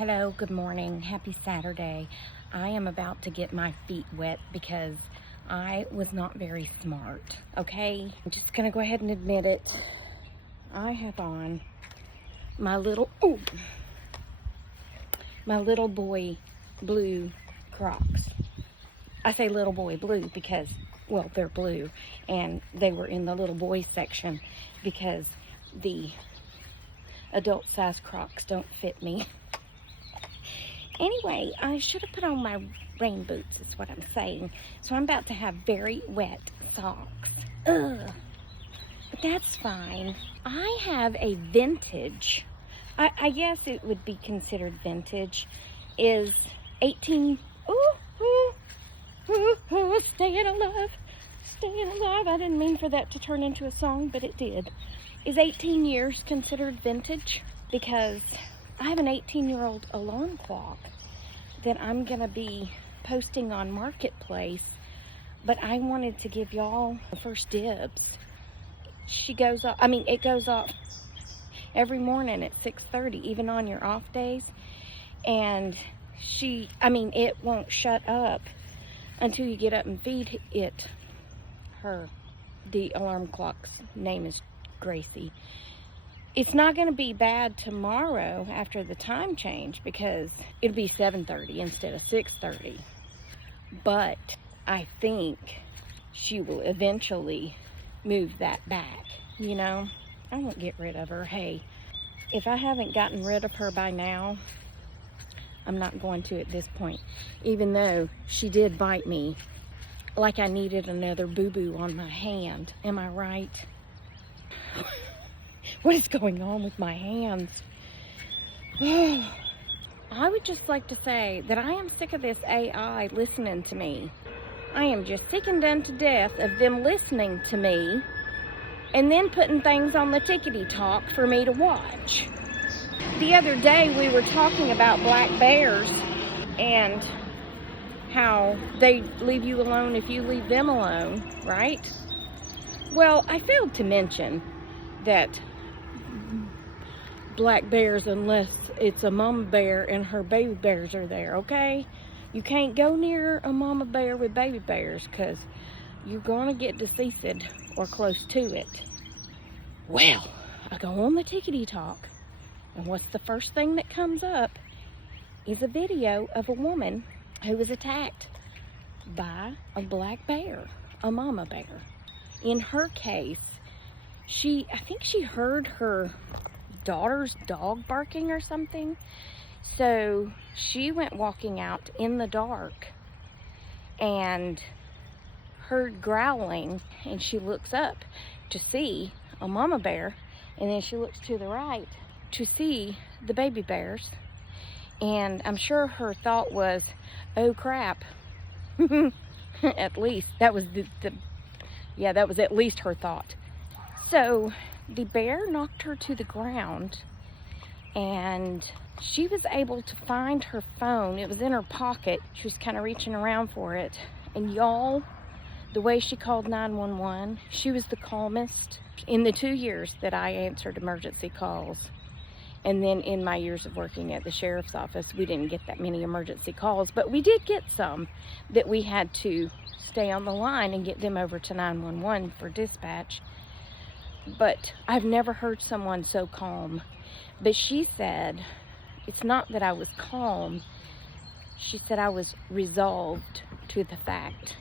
Hello, good morning, happy Saturday. I am about to get my feet wet because I was not very smart, okay? I'm just gonna go ahead and admit it. I have on my little boy blue Crocs. I say little boy blue because, well, they're blue, and they were in the little boy section because the adult size Crocs don't fit me. Anyway, I should have put on my rain boots, is what I'm saying. So I'm about to have very wet socks. Ugh. But that's fine. I have a vintage, I guess it would be considered vintage, is 18, staying alive, staying alive. I didn't mean for that to turn into a song, but it did. Is 18 years considered vintage? Because I have an 18-year-old alarm clock that I'm gonna be posting on Marketplace, but I wanted to give y'all the first dibs. It goes off every morning at 6:30, even on your off days, and it won't shut up until you get up and feed it. The alarm clock's name is Gracie. It's not going to be bad tomorrow after the time change because it'll be 7:30 instead of 6:30. But I think she will eventually move that back, you know? I won't get rid of her. Hey, if I haven't gotten rid of her by now, I'm not going to at this point. Even though she did bite me like I needed another boo-boo on my hand. Am I right? What is going on with my hands? I would just like to say that I am sick of this AI listening to me. I am just sick and done to death of them listening to me and then putting things on the tickety talk for me to watch. The other day we were talking about black bears and how they leave you alone if you leave them alone, right? Well, I failed to mention that black bears, unless it's a mama bear and her baby bears are there, okay? You can't go near a mama bear with baby bears because you're gonna get deceased or close to it. Well, I go on the tickety talk, and what's the first thing that comes up is a video of a woman who was attacked by a black bear, a mama bear. In her case, I think she heard her daughter's dog barking or something. So she went walking out in the dark and heard growling, and she looks up to see a mama bear, and then she looks to the right to see the baby bears. And I'm sure her thought was, oh crap. At least that was that was at least her thought. So the bear knocked her to the ground, and she was able to find her phone. It was in her pocket. She was kind of reaching around for it. And y'all, the way she called 911, she was the calmest. In the 2 years that I answered emergency calls, and then in my years of working at the sheriff's office, we didn't get that many emergency calls, but we did get some that we had to stay on the line and get them over to 911 for dispatch. But I've never heard someone so calm. But she said, it's not that I was calm. She said I was resolved to the fact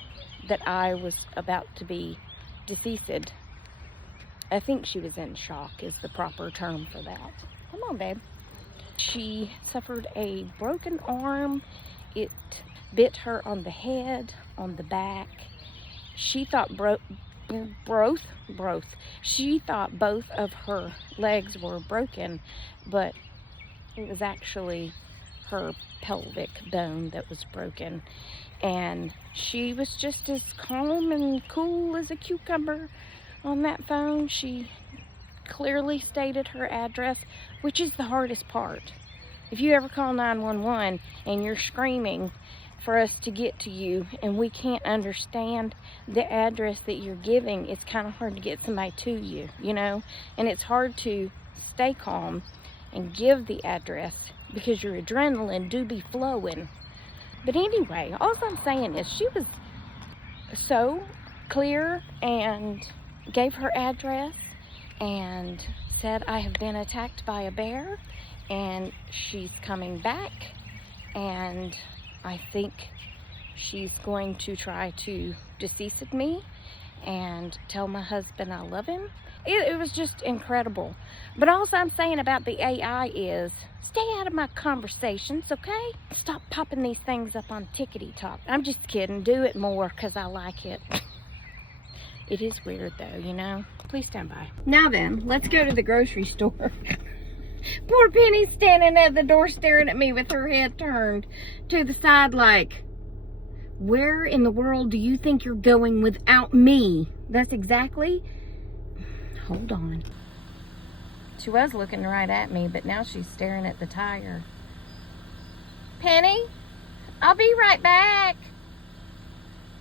that I was about to be deceased. I think she was in shock is the proper term for that. Come on, babe. She suffered a broken arm. It bit her on the head, on the back. She thought she thought both of her legs were broken, but it was actually her pelvic bone that was broken. And she was just as calm and cool as a cucumber on that phone. She clearly stated her address, which is the hardest part. If you ever call 911 and you're screaming for us to get to you and we can't understand the address that you're giving, it's kind of hard to get somebody to you, you know? And it's hard to stay calm and give the address because your adrenaline do be flowing. But anyway, all I'm saying is she was so clear and gave her address and said, I have been attacked by a bear and she's coming back, and I think she's going to try to decease me and tell my husband I love him. It was just incredible. But all I'm saying about the AI is, stay out of my conversations, okay? Stop popping these things up on Tickety Talk. I'm just kidding. Do it more because I like it. It is weird though, you know? Please stand by. Now then, let's go to the grocery store. Poor Penny's standing at the door staring at me with her head turned to the side like, where in the world do you think you're going without me? That's exactly... Hold on. She was looking right at me, but now she's staring at the tire. Penny, I'll be right back.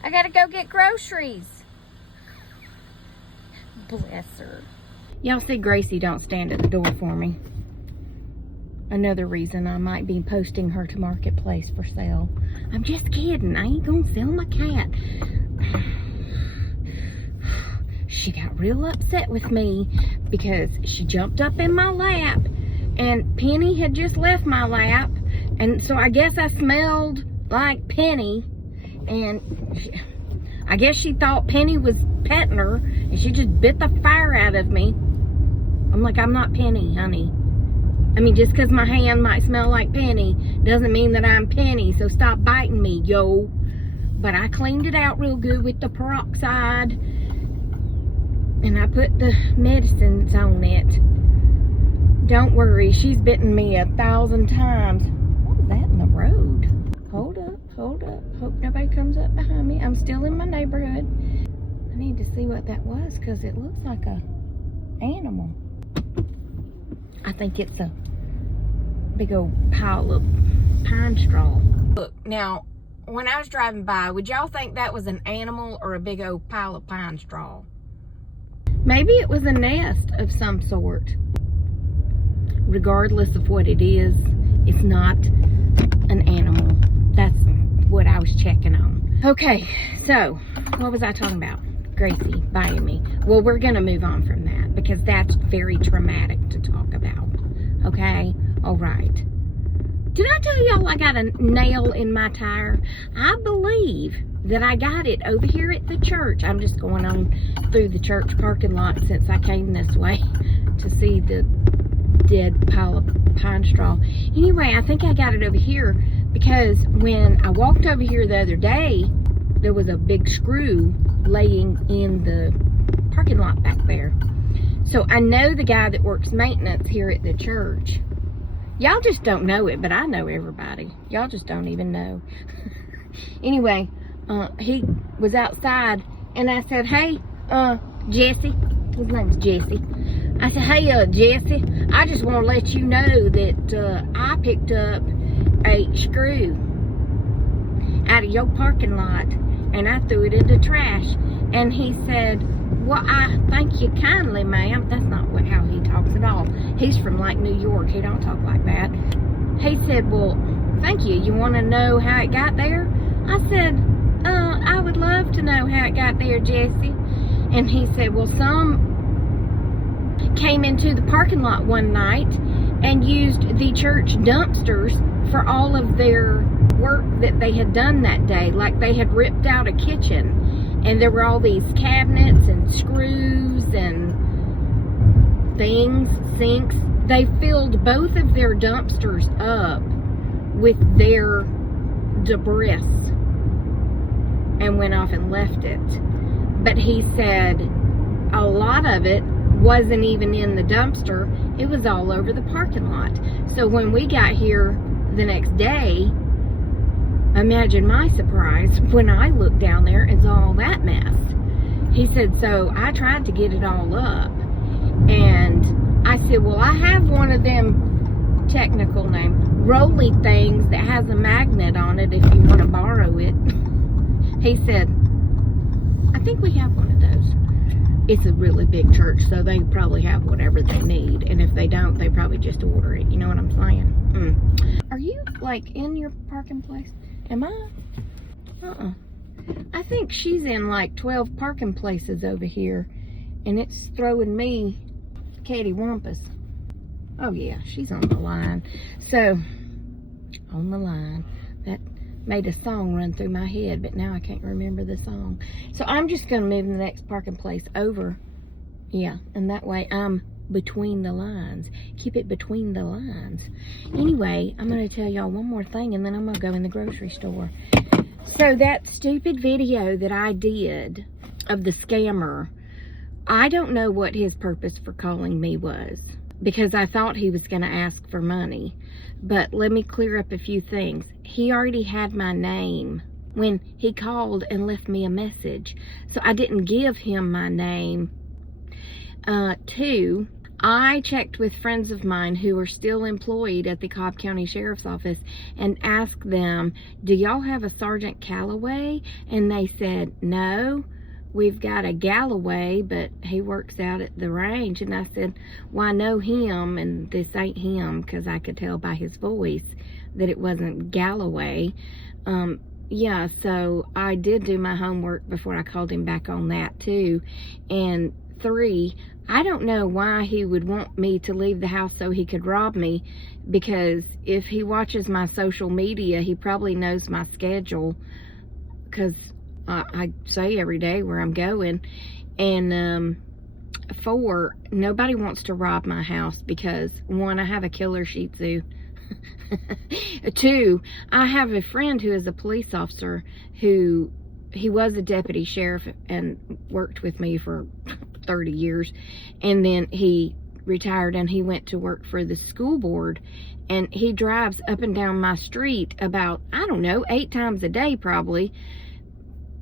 I gotta go get groceries. Bless her. Y'all see Gracie don't stand at the door for me. Another reason I might be posting her to Marketplace for sale. I'm just kidding. I ain't gonna sell my cat. She got real upset with me because she jumped up in my lap and Penny had just left my lap, and so I guess I smelled like Penny, and I guess she thought Penny was petting her and she just bit the fire out of me. I'm like, I'm not Penny, honey. I mean, just because my hand might smell like Penny doesn't mean that I'm Penny, so stop biting me, yo. But I cleaned it out real good with the peroxide, and I put the medicines on it. Don't worry, she's bitten me 1,000 times. What was that in the road? Hold up, hold up. Hope nobody comes up behind me. I'm still in my neighborhood. I need to see what that was because it looks like a animal. I think it's a big old pile of pine straw. Look, now, when I was driving by, would y'all think that was an animal or a big old pile of pine straw? Maybe it was a nest of some sort. Regardless of what it is, it's not an animal. That's what I was checking on. Okay, so what was I talking about? Gracie biting me. Well, we're gonna move on from that because that's very traumatic to talk about. Okay? All right. Did I tell y'all I got a nail in my tire? I believe that I got it over here at the church. I'm just going on through the church parking lot since I came this way to see the dead pile of pine straw. Anyway, I think I got it over here because when I walked over here the other day, there was a big screw laying in the parking lot back there. So I know the guy that works maintenance here at the church. Y'all just don't know it, but I know everybody. Y'all just don't even know. Anyway, he was outside, and I said, hey, Jesse. His name's Jesse. I said, hey, Jesse, I just want to let you know that I picked up a screw out of your parking lot, and I threw it in the trash. And he said, well, I thank you kindly, ma'am. That's not how he talks at all. He's from, like, New York. He don't talk like that. He said, well, thank you. You want to know how it got there? I said, I would love to know how it got there, Jesse. And he said, well, some came into the parking lot one night and used the church dumpsters for all of their work that they had done that day. Like they had ripped out a kitchen and there were all these cabinets and screws and things, sinks. They filled both of their dumpsters up with their debris and went off and left it. But he said a lot of it wasn't even in the dumpster. It was all over the parking lot. So when we got here the next day, imagine my surprise when I looked down there and saw all that mess. He said, so I tried to get it all up. And I said, well, I have one of them, technical name, rolly things that has a magnet on it if you want to borrow it. He said, I think we have one of those. it's a really big church, so they probably have whatever they need. And if they don't, they probably just order it. You know what I'm saying? Are you, like, in your parking place? Am I? I think she's in, like, 12 parking places over here. And it's throwing me cattywampus. Oh, yeah, she's on the line. So, on the line. That made a song run through my head, but now I can't remember the song. So I'm just going to move the next parking place over. Yeah, and that way I'm between the lines. Keep it between the lines. Anyway, I'm going to tell y'all one more thing, and then I'm going to go in the grocery store. So that stupid video that I did of the scammer, I don't know what his purpose for calling me was, because I thought he was going to ask for money. But let me clear up a few things. He already had my name when he called and left me a message. So I didn't give him my name. 2, I checked with friends of mine who are still employed at the Cobb County Sheriff's Office and asked them, do y'all have a Sergeant Calloway? And they said, no. We've got a Galloway, but he works out at the range. And I said, well, I know him, and this ain't him, because I could tell by his voice that it wasn't Galloway. Yeah, so I did do my homework before I called him back on that, too. And 3, I don't know why he would want me to leave the house so he could rob me, because if he watches my social media, he probably knows my schedule, because I say every day where I'm going. And 4, nobody wants to rob my house because, 1, I have a killer Shih Tzu. 2, I have a friend who is a police officer who, he was a deputy sheriff and worked with me for 30 years. And then he retired and he went to work for the school board. And he drives up and down my street about, I don't know, 8 times a day probably,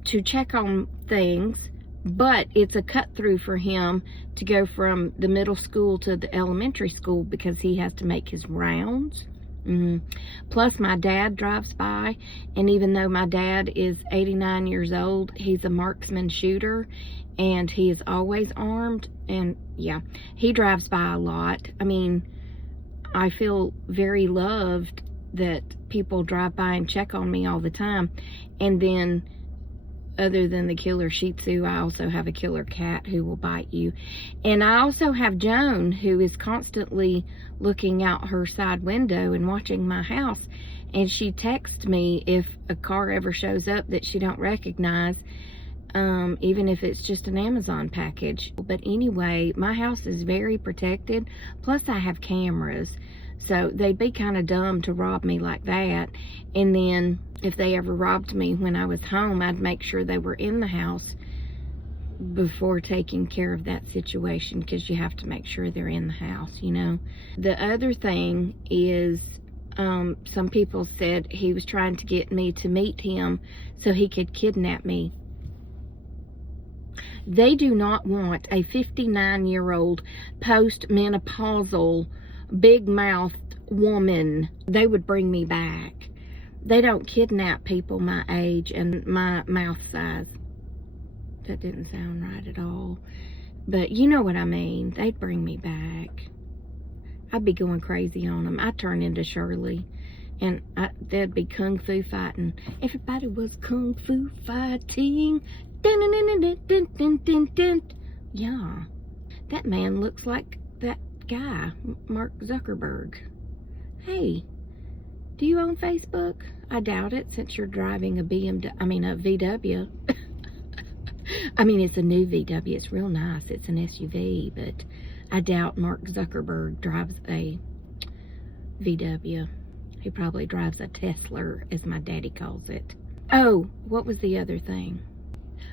to check on things. But it's a cut through for him to go from the middle school to the elementary school because he has to make his rounds. Plus my dad drives by, and even though my dad is 89 years old, he's a marksman shooter and he is always armed. And yeah, he drives by a lot. I mean, I feel very loved that people drive by and check on me all the time. And then, other than the killer Shih Tzu, I also have a killer cat who will bite you. And I also have Joan, who is constantly looking out her side window and watching my house. And she texts me if a car ever shows up that she don't recognize, even if it's just an Amazon package. But anyway, my house is very protected. Plus I have cameras. So they'd be kind of dumb to rob me like that. And then if they ever robbed me when I was home, I'd make sure they were in the house before taking care of that situation, because you have to make sure they're in the house, you know. The other thing is, some people said he was trying to get me to meet him so he could kidnap me. They do not want a 59-year-old post-menopausal big-mouthed woman. They would bring me back. They don't kidnap people my age and my mouth size. That didn't sound right at all. But you know what I mean. They'd bring me back. I'd be going crazy on them. I'd turn into Shirley. And there'd be kung fu fighting. Everybody was kung fu fighting. Dun, dun, dun, dun, dun, dun, dun, dun. Yeah. That man looks like that guy, Mark Zuckerberg. Hey, do you own Facebook? I doubt it, since you're driving a VW. I mean, it's a new VW. It's real nice. It's an SUV, but I doubt Mark Zuckerberg drives a VW. He probably drives a Tesla, as my daddy calls it. Oh, what was the other thing?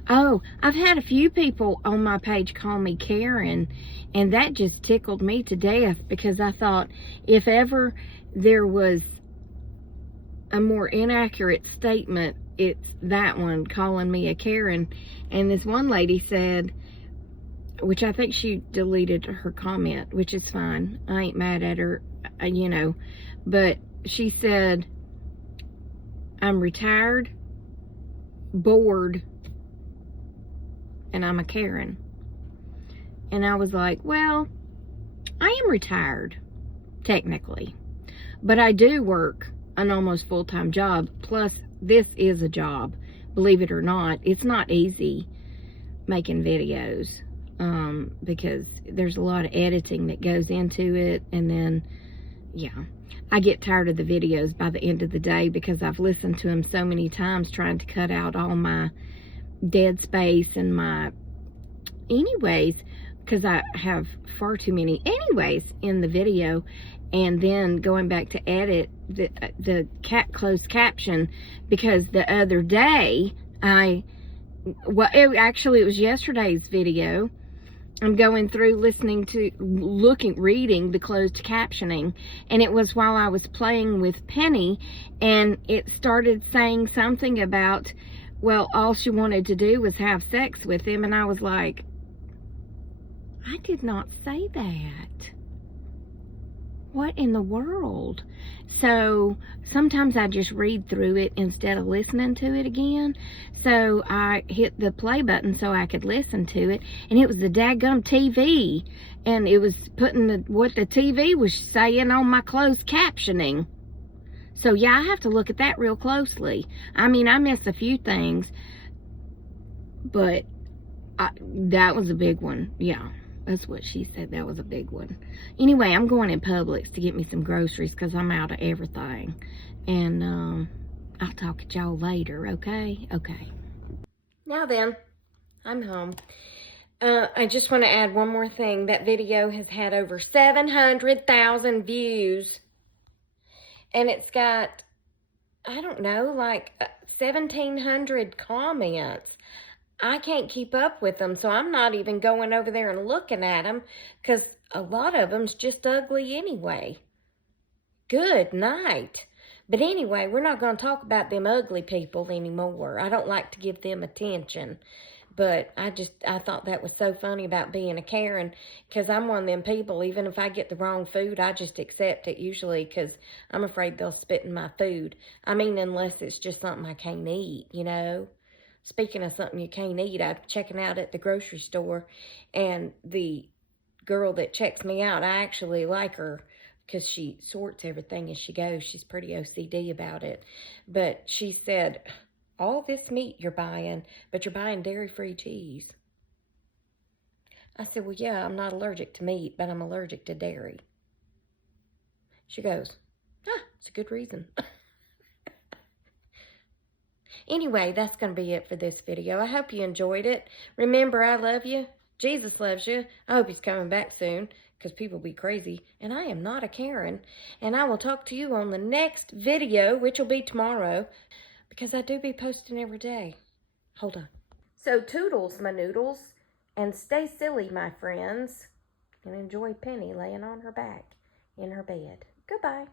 Oh, I've had a few people on my page call me Karen, and that just tickled me to death, because I thought if ever there was a more inaccurate statement, it's that one, calling me a Karen. And this one lady said, which I think she deleted her comment, which is fine. I ain't mad at her, you know, but she said, I'm retired, bored, and I'm a Karen. And I was like, well, I am retired, technically. But I do work an almost full-time job. Plus, this is a job. Believe it or not, it's not easy making videos. Because there's a lot of editing that goes into it. And then, yeah, I get tired of the videos by the end of the day because I've listened to them so many times trying to cut out all my dead space and my anyways, because I have far too many anyways in the video, and then going back to edit the closed caption, because the other day actually it was yesterday's video. I'm going through reading the closed captioning, and it was while I was playing with Penny, and it started saying something about, well, all she wanted to do was have sex with him, and I was like, I did not say that. What in the world? So sometimes I just read through it instead of listening to it again. So I hit the play button so I could listen to it, and it was the daggum TV, and it was putting what the TV was saying on my closed captioning. So yeah, I have to look at that real closely. I mean, I miss a few things, but that was a big one. Yeah, that's what she said. That was a big one. Anyway, I'm going in Publix to get me some groceries because I'm out of everything. And I'll talk to y'all later, okay? Okay. Now then, I'm home. I just want to add one more thing. That video has had over 700,000 views. And it's got, I don't know, like 1,700 comments. I can't keep up with them, so I'm not even going over there and looking at them because a lot of them's just ugly anyway. Good night. But anyway, we're not going to talk about them ugly people anymore. I don't like to give them attention. But I thought that was so funny about being a Karen, because I'm one of them people, even if I get the wrong food, I just accept it usually because I'm afraid they'll spit in my food. I mean, unless it's just something I can't eat, you know. Speaking of something you can't eat, I'm checking out at the grocery store, and the girl that checks me out, I actually like her because she sorts everything as she goes. She's pretty OCD about it. But she said, all this meat you're buying, but you're buying dairy-free cheese. I said, well, yeah, I'm not allergic to meat, but I'm allergic to dairy. She goes, it's a good reason. Anyway, that's going to be it for this video. I hope you enjoyed it. Remember, I love you. Jesus loves you. I hope he's coming back soon, because people be crazy. And I am not a Karen. And I will talk to you on the next video, which will be tomorrow, because I do be posting every day. Hold on. So toodles, my noodles, and stay silly, my friends, and enjoy Penny laying on her back in her bed. Goodbye.